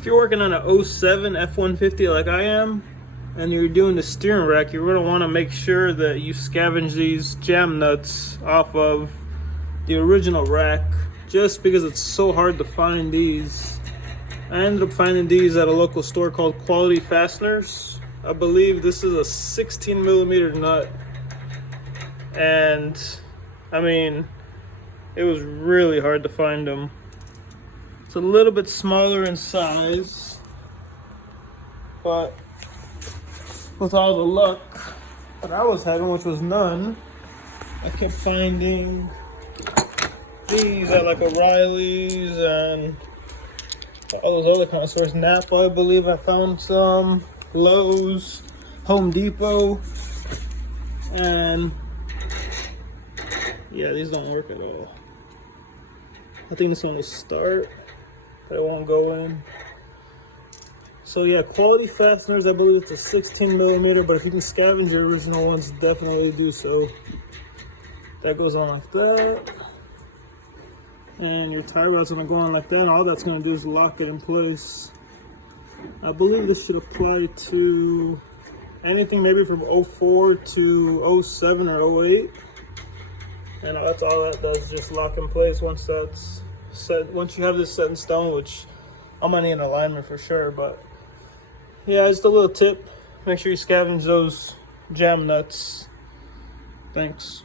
If you're working on an 07 F150 like I am, and you're doing the steering rack, you're going to want to make sure that you scavenge these jam nuts off of the original rack, just because it's so hard to find these. I ended up finding these at a local store called Quality Fasteners. I believe this is a 16mm nut, and I mean, it was really hard to find them. It's a little bit smaller in size, but with all the luck that I was having, which was none, I kept finding these at like O'Reilly's and all those other kind of stores. Napa, I believe I found some, Lowe's, Home Depot, and yeah, these don't work at all. I think this one will start, but it won't go in. So yeah, Quality Fasteners, I believe it's a 16mm, but if you can scavenge the original ones, definitely do so. That goes on like that. And your tie rod's gonna go on like that, and all that's gonna do is lock it in place. I believe this should apply to anything maybe from 04 to 07 or 08. And that's all that does, just lock in place once that's set. Once you have this set in stone, which I'm gonna need an alignment for sure, but yeah, just a little tip. Make sure you scavenge those jam nuts. Thanks.